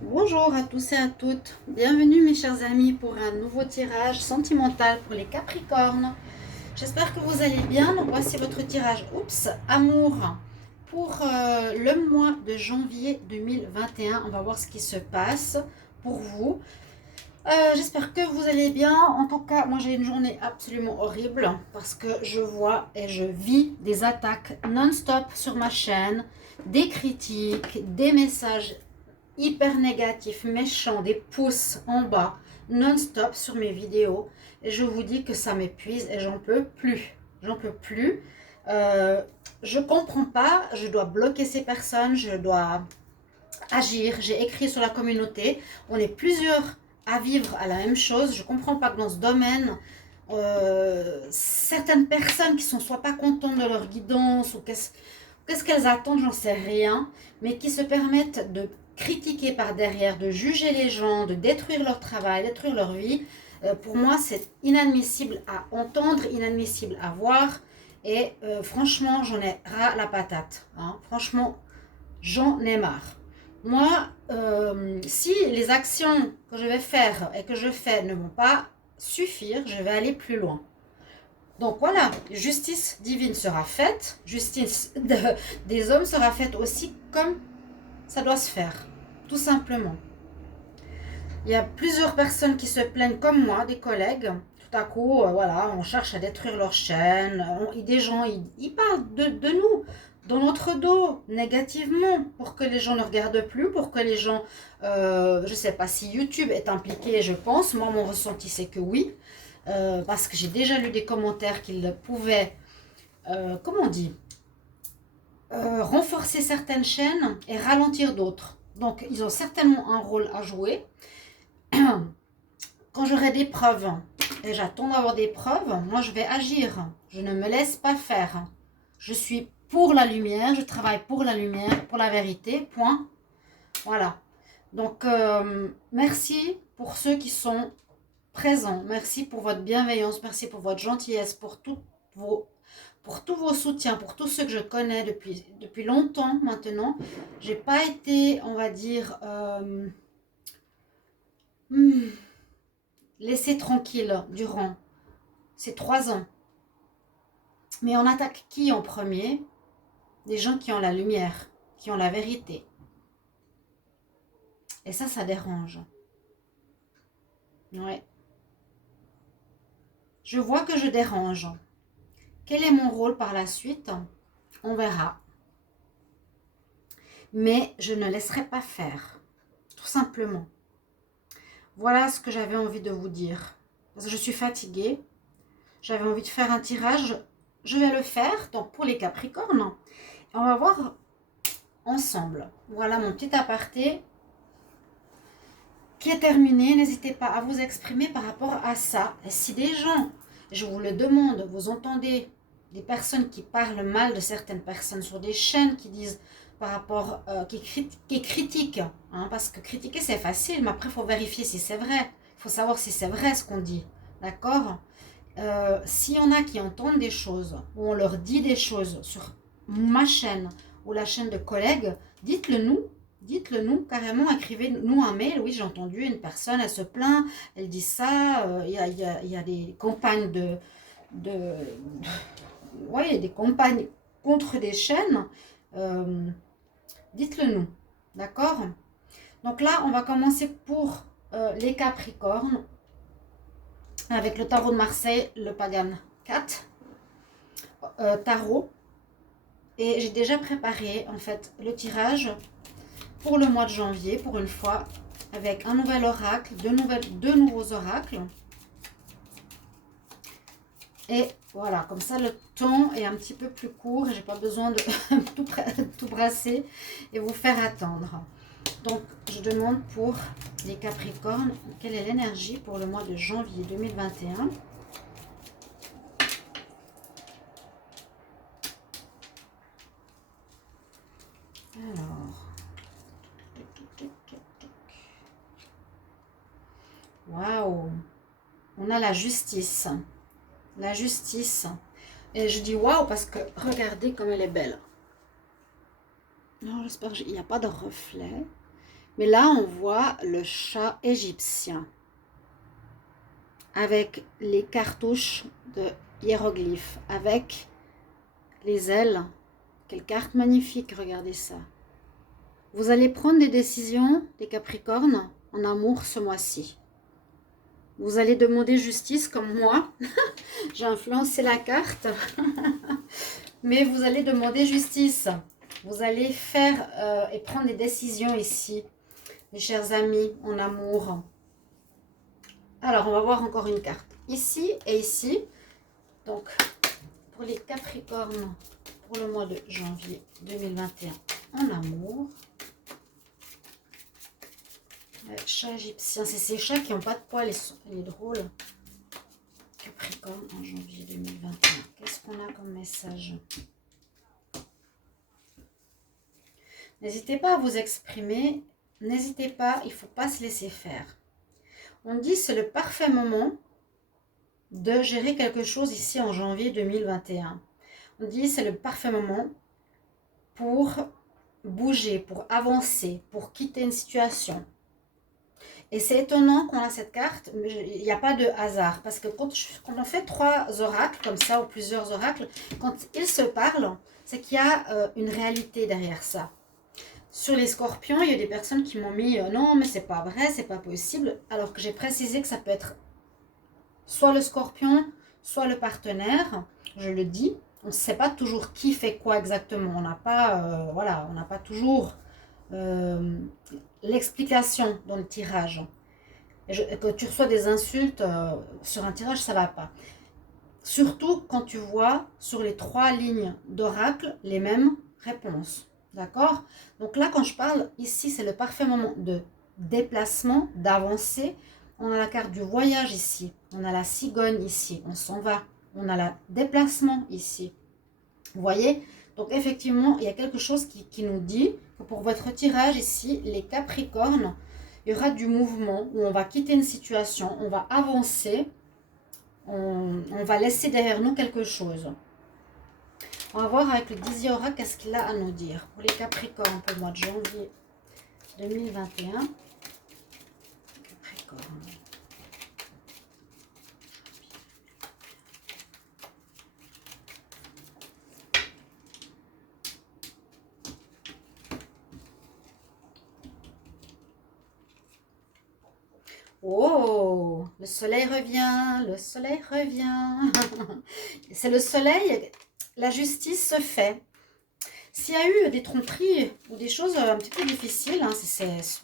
Bonjour à tous et à toutes, bienvenue mes chers amis pour un nouveau tirage sentimental pour les Capricornes. J'espère que vous allez bien. Donc voici votre tirage amour pour le mois de janvier 2021. On va voir ce qui se passe pour vous. J'espère que vous allez bien. En tout cas, moi j'ai une journée absolument horrible parce que je vois et je vis des attaques non-stop sur ma chaîne, des critiques, des messages hyper négatif, méchant, des pouces en bas, non-stop sur mes vidéos. Et je vous dis que ça m'épuise et j'en peux plus. J'en peux plus. Euh, je comprends pas. Je dois bloquer ces personnes. Je dois agir. J'ai écrit sur la communauté. On est plusieurs à vivre à la même chose. Je comprends pas que dans ce domaine, certaines personnes qui sont soit pas contentes de leur guidance ou qu'est-ce qu'elles attendent, j'en sais rien, mais qui se permettent de critiquer par derrière, de juger les gens, de détruire leur travail, détruire leur vie. Pour moi, c'est inadmissible à entendre, inadmissible à voir. Et franchement, j'en ai ras la patate. Hein. Franchement, j'en ai marre. Moi, si les actions que je vais faire et que je fais ne vont pas suffire, je vais aller plus loin. Donc voilà, justice divine sera faite, des hommes sera faite aussi comme ça doit se faire, tout simplement. Il y a plusieurs personnes qui se plaignent comme moi, des collègues. Tout à coup, voilà, on cherche à détruire leur chaîne. Des gens, ils parlent de nous dans notre dos négativement pour que les gens ne regardent plus, pour que les gens, je ne sais pas si YouTube est impliqué, je pense. Moi, mon ressenti, c'est que oui. Parce que j'ai déjà lu des commentaires qu'ils pouvaient, comment on dit, renforcer certaines chaînes et ralentir d'autres. Donc, ils ont certainement un rôle à jouer. Quand j'aurai des preuves, et j'attends d'avoir des preuves, moi je vais agir. Je ne me laisse pas faire. Je suis pour la lumière, je travaille pour la lumière, pour la vérité, point. Voilà. Donc, merci pour ceux qui sont présents. Merci pour votre bienveillance, merci pour votre gentillesse, pour tous vos soutiens, pour tous ceux que je connais depuis longtemps maintenant. J'ai pas été, on va dire, hmm, laissée tranquille durant ces 3 ans. Mais on attaque qui en premier? Des gens qui ont la lumière, qui ont la vérité. Et ça dérange. Ouais. Je vois que je dérange. Quel est mon rôle par la suite? On verra. Mais je ne laisserai pas faire. Tout simplement. Voilà ce que j'avais envie de vous dire. Parce que je suis fatiguée. J'avais envie de faire un tirage. Je vais le faire. Donc pour les Capricornes. On va voir ensemble. Voilà mon petit aparté qui est terminé. N'hésitez pas à vous exprimer par rapport à ça. Et si des gens, je vous le demande, vous entendez des personnes qui parlent mal de certaines personnes sur des chaînes qui disent par rapport, qui critiquent, hein, parce que critiquer c'est facile, mais après il faut vérifier si c'est vrai. Il faut savoir si c'est vrai ce qu'on dit. D'accord? S'il y en a qui entendent des choses, ou on leur dit des choses sur ma chaîne ou la chaîne de collègues, dites-le nous. Dites-le nous carrément, écrivez-nous un mail. Oui, j'ai entendu une personne, elle se plaint, elle dit ça. Il y a des campagnes de ouais, des campagnes contre des chaînes. Euh, dites-le nous, d'accord? Donc là, on va commencer pour les Capricornes avec le tarot de Marseille, le Pagan 4 tarot. Et j'ai déjà préparé en fait le tirage pour le mois de janvier, pour une fois, avec un nouvel oracle, deux nouveaux oracles. Et voilà, comme ça le temps est un petit peu plus court et j'ai pas besoin de tout brasser et vous faire attendre. Donc, je demande pour les Capricornes, quelle est l'énergie pour le mois de janvier 2021 ? Alors, waouh, on a la justice. La justice. Et je dis waouh parce que regardez comme elle est belle. Non, j'espère qu'il n'y a pas de reflet. Mais là, on voit le chat égyptien avec les cartouches de hiéroglyphes, avec les ailes. Quelle carte magnifique, regardez ça. Vous allez prendre des décisions, les Capricornes, en amour ce mois-ci. Vous allez demander justice comme moi. J'ai influencé la carte. Mais vous allez demander justice. Vous allez faire et prendre des décisions ici, mes chers amis, en amour. Alors, on va voir encore une carte. Ici et ici. Donc, pour les Capricornes, pour le mois de janvier 2021, en amour. Chat égyptien, c'est ces chats qui n'ont pas de poils, il est drôle. Capricorne en janvier 2021. Qu'est-ce qu'on a comme message? N'hésitez pas à vous exprimer. N'hésitez pas, il ne faut pas se laisser faire. On dit c'est le parfait moment de gérer quelque chose ici en janvier 2021. On dit c'est le parfait moment pour bouger, pour avancer, pour quitter une situation. Et c'est étonnant qu'on a cette carte, mais il n'y a pas de hasard. Parce que quand on fait 3 oracles, comme ça, ou plusieurs oracles, quand ils se parlent, c'est qu'il y a une réalité derrière ça. Sur les scorpions, il y a des personnes qui m'ont mis non, mais c'est pas vrai, c'est pas possible. Alors que j'ai précisé que ça peut être soit le scorpion, soit le partenaire. Je le dis, on ne sait pas toujours qui fait quoi exactement. On n'a pas, voilà, on n'a pas toujours l'explication dans le tirage. Quand tu reçois des insultes sur un tirage, ça va pas. Surtout quand tu vois sur les 3 lignes d'oracle les mêmes réponses. D'accord? Donc là, quand je parle, ici, c'est le parfait moment de déplacement, d'avancer. On a la carte du voyage ici. On a la cigogne ici. On s'en va. On a le déplacement ici. Vous voyez? Donc effectivement, il y a quelque chose qui nous dit que pour votre tirage ici, les Capricornes, il y aura du mouvement où on va quitter une situation, on va avancer, on va laisser derrière nous quelque chose. On va voir avec le Diziora qu'est-ce qu'il a à nous dire. Pour les Capricornes, pour le mois de janvier 2021. Capricorne. Oh, le soleil revient, le soleil revient. C'est le soleil, la justice se fait. S'il y a eu des tromperies ou des choses un petit peu difficiles, hein,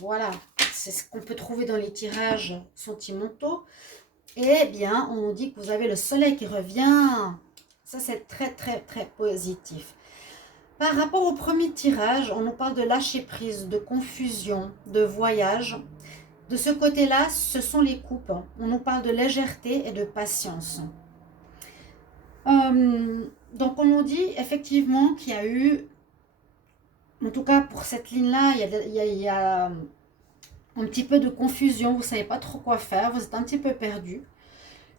voilà, c'est ce qu'on peut trouver dans les tirages sentimentaux, eh bien, on nous dit que vous avez le soleil qui revient. Ça, c'est très, très, très positif. Par rapport au premier tirage, on nous parle de lâcher prise, de confusion, de voyage. De ce côté-là, ce sont les coupes. On nous parle de légèreté et de patience. Donc, on nous dit effectivement qu'il y a eu, en tout cas pour cette ligne-là, il y a un petit peu de confusion. Vous ne savez pas trop quoi faire. Vous êtes un petit peu perdu.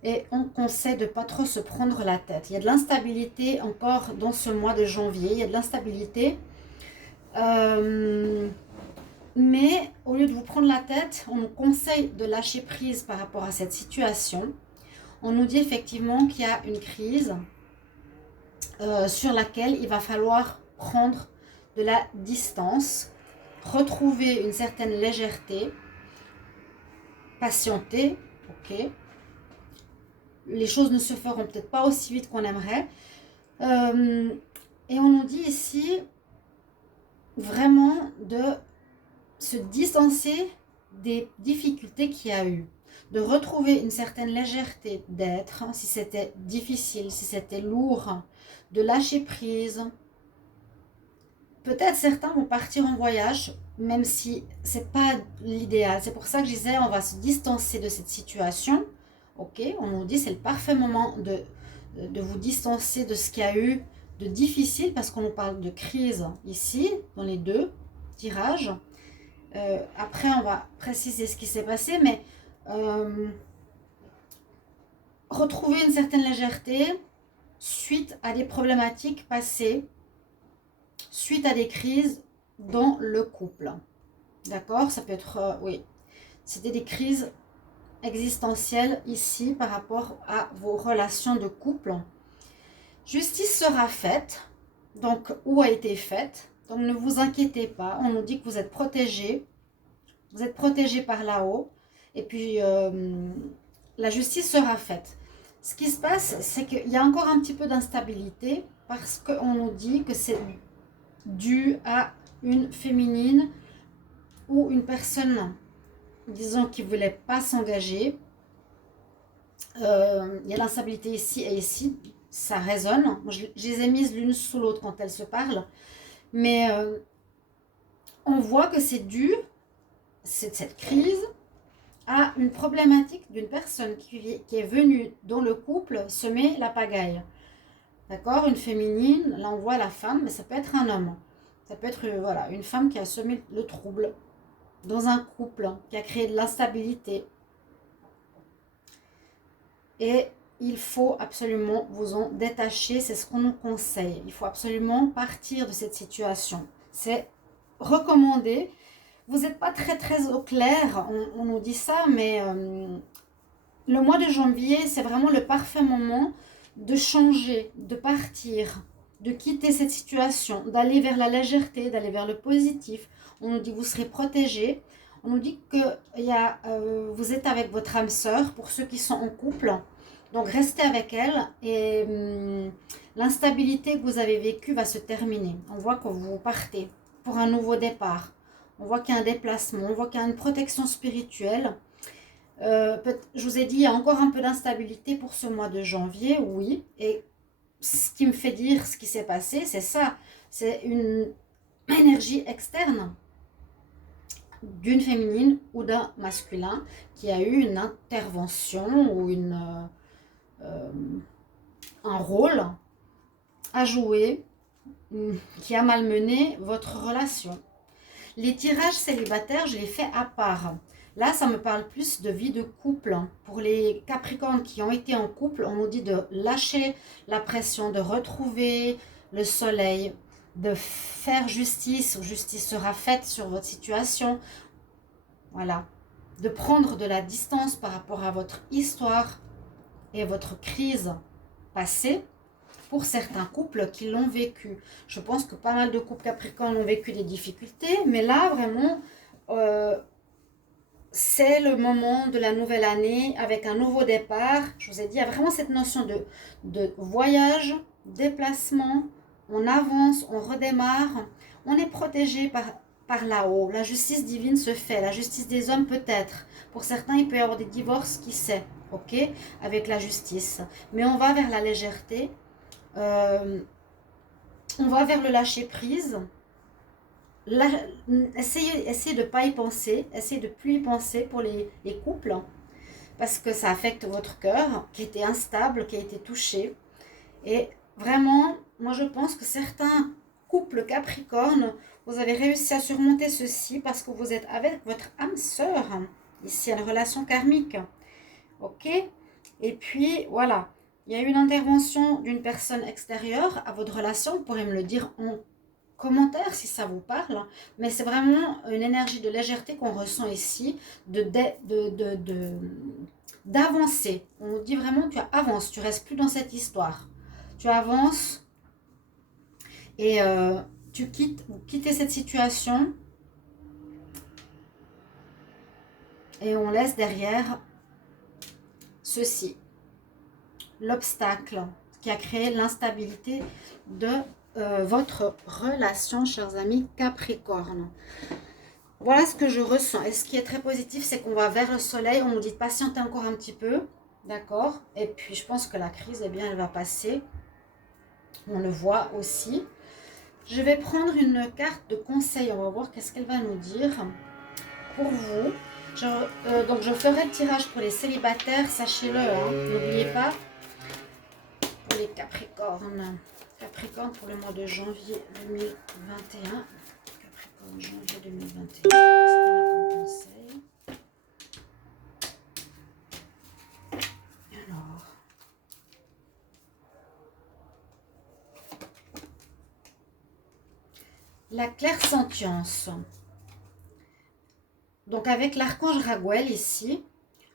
Et on conseille de ne pas trop se prendre la tête. Il y a de l'instabilité encore dans ce mois de janvier. Il y a de l'instabilité. Mais au lieu de vous prendre la tête, on nous conseille de lâcher prise par rapport à cette situation. On nous dit effectivement qu'il y a une crise sur laquelle il va falloir prendre de la distance, retrouver une certaine légèreté, patienter, ok. Les choses ne se feront peut-être pas aussi vite qu'on aimerait. Et on nous dit ici vraiment de se distancer des difficultés qu'il y a eu, de retrouver une certaine légèreté d'être, si c'était difficile, si c'était lourd, de lâcher prise. Peut-être certains vont partir en voyage, même si c'est pas l'idéal. C'est pour ça que je disais, on va se distancer de cette situation. Ok, on nous dit c'est le parfait moment de vous distancer de ce qu'il y a eu de difficile, parce qu'on nous parle de crise ici, dans les 2 tirages. Après, on va préciser ce qui s'est passé, mais retrouver une certaine légèreté suite à des problématiques passées, suite à des crises dans le couple. D'accord? Ça peut être, oui, c'était des crises existentielles ici par rapport à vos relations de couple. Justice sera faite, donc, ou a été faite. Donc, ne vous inquiétez pas. On nous dit que vous êtes protégés. Vous êtes protégés par là-haut. Et puis, la justice sera faite. Ce qui se passe, c'est qu'il y a encore un petit peu d'instabilité parce qu'on nous dit que c'est dû à une féminine ou une personne, disons, qui ne voulait pas s'engager. Il y a l'instabilité ici et ici. Ça résonne. Moi, je les ai mises l'une sous l'autre quand elles se parlent. Mais on voit que c'est dû, cette crise, à une problématique d'une personne qui est venue dans le couple semer la pagaille. D'accord? Une féminine, là on voit la femme, mais ça peut être un homme. Ça peut être voilà, une femme qui a semé le trouble dans un couple, qui a créé de l'instabilité. Et il faut absolument vous en détacher, c'est ce qu'on nous conseille. Il faut absolument partir de cette situation. C'est recommandé. Vous n'êtes pas très au clair, on nous dit ça, mais le mois de janvier, c'est vraiment le parfait moment de changer, de partir, de quitter cette situation, d'aller vers la légèreté, d'aller vers le positif. On nous dit que vous serez protégés. On nous dit que vous êtes avec votre âme sœur pour ceux qui sont en couple. Donc restez avec elle et l'instabilité que vous avez vécue va se terminer. On voit que vous partez pour un nouveau départ. On voit qu'il y a un déplacement, on voit qu'il y a une protection spirituelle. Je vous ai dit, il y a encore un peu d'instabilité pour ce mois de janvier, oui. Et ce qui me fait dire ce qui s'est passé, c'est ça. C'est une énergie externe d'une féminine ou d'un masculin qui a eu une intervention ou un rôle à jouer qui a malmené votre relation. Les tirages célibataires, je les fais à part. Là, ça me parle plus de vie de couple. Pour les Capricornes qui ont été en couple, on nous dit de lâcher la pression, de retrouver le soleil, de faire justice. Justice sera faite sur votre situation. Voilà. De prendre de la distance par rapport à votre histoire et votre crise passée. Pour certains couples qui l'ont vécu. Je pense que pas mal de couples capricornes ont vécu des difficultés, mais là, vraiment, c'est le moment de la nouvelle année avec un nouveau départ. Je vous ai dit, il y a vraiment cette notion de voyage, déplacement, on avance, on redémarre, on est protégé par là-haut. La justice divine se fait, la justice des hommes peut-être. Pour certains, il peut y avoir des divorces, qui sait, ok, avec la justice. Mais on va vers la légèreté. On va vers le lâcher prise. Essayez de ne pas y penser, essayez de plus y penser pour les couples, parce que ça affecte votre cœur qui était instable, qui a été touché. Et vraiment, moi je pense que certains couples capricornes, vous avez réussi à surmonter ceci parce que vous êtes avec votre âme sœur. Ici, il y a une relation karmique. Ok? Et puis, voilà. Il y a eu une intervention d'une personne extérieure à votre relation. Vous pourrez me le dire en commentaire si ça vous parle. Mais c'est vraiment une énergie de légèreté qu'on ressent ici, d'avancer. On nous dit vraiment, tu avances, tu restes plus dans cette histoire. Tu avances et vous quittez cette situation et on laisse derrière ceci. L'obstacle qui a créé l'instabilité de votre relation, chers amis Capricorne. Voilà ce que je ressens. Et ce qui est très positif, c'est qu'on va vers le soleil. On nous dit de patienter encore un petit peu. D'accord? Et puis, je pense que la crise, eh bien, elle va passer. On le voit aussi. Je vais prendre une carte de conseil. On va voir qu'est-ce qu'elle va nous dire pour vous. Donc, je ferai le tirage pour les célibataires. Sachez-le, hein, n'oubliez pas. Pour les Capricornes. Capricorne pour le mois de janvier 2021. Capricorne, janvier 2021. Qu'est-ce qu'on a comme conseil? Alors. La clairsentience. Donc avec l'archange Raguel ici,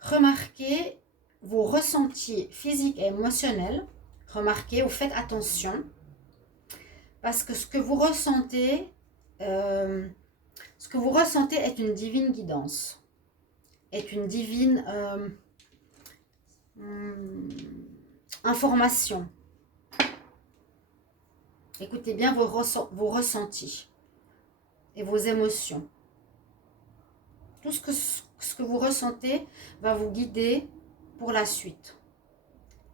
remarquez vos ressentis physiques et émotionnels. Remarquez ou faites attention. Parce que ce que vous ressentez est une divine guidance. Est une divine information. Écoutez bien vos ressentis et vos émotions. Tout ce que vous ressentez va vous guider pour la suite.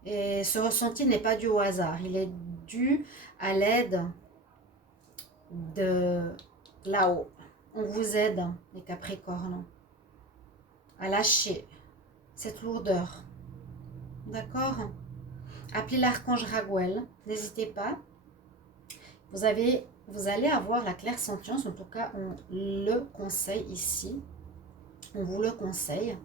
Et ce ressenti n'est pas dû au hasard. Il est dû à l'aide de là-haut. On vous aide, les Capricornes, à lâcher cette lourdeur. D'accord? Appelez l'archange Raguel. N'hésitez pas. Vous allez avoir la clairsentience. En tout cas, on le conseille ici. On vous le conseille.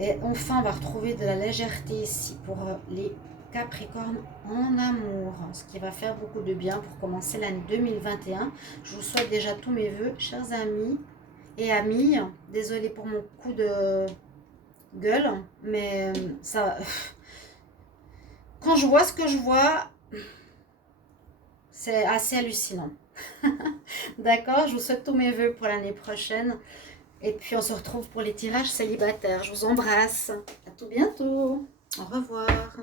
Et enfin, on va retrouver de la légèreté ici pour les Capricornes en amour. Ce qui va faire beaucoup de bien pour commencer l'année 2021. Je vous souhaite déjà tous mes voeux, chers amis et amies. Désolée pour mon coup de gueule, mais ça... Quand je vois ce que je vois, c'est assez hallucinant. D'accord? Je vous souhaite tous mes voeux pour l'année prochaine. Et puis on se retrouve pour les tirages célibataires. Je vous embrasse. À tout bientôt. Au revoir.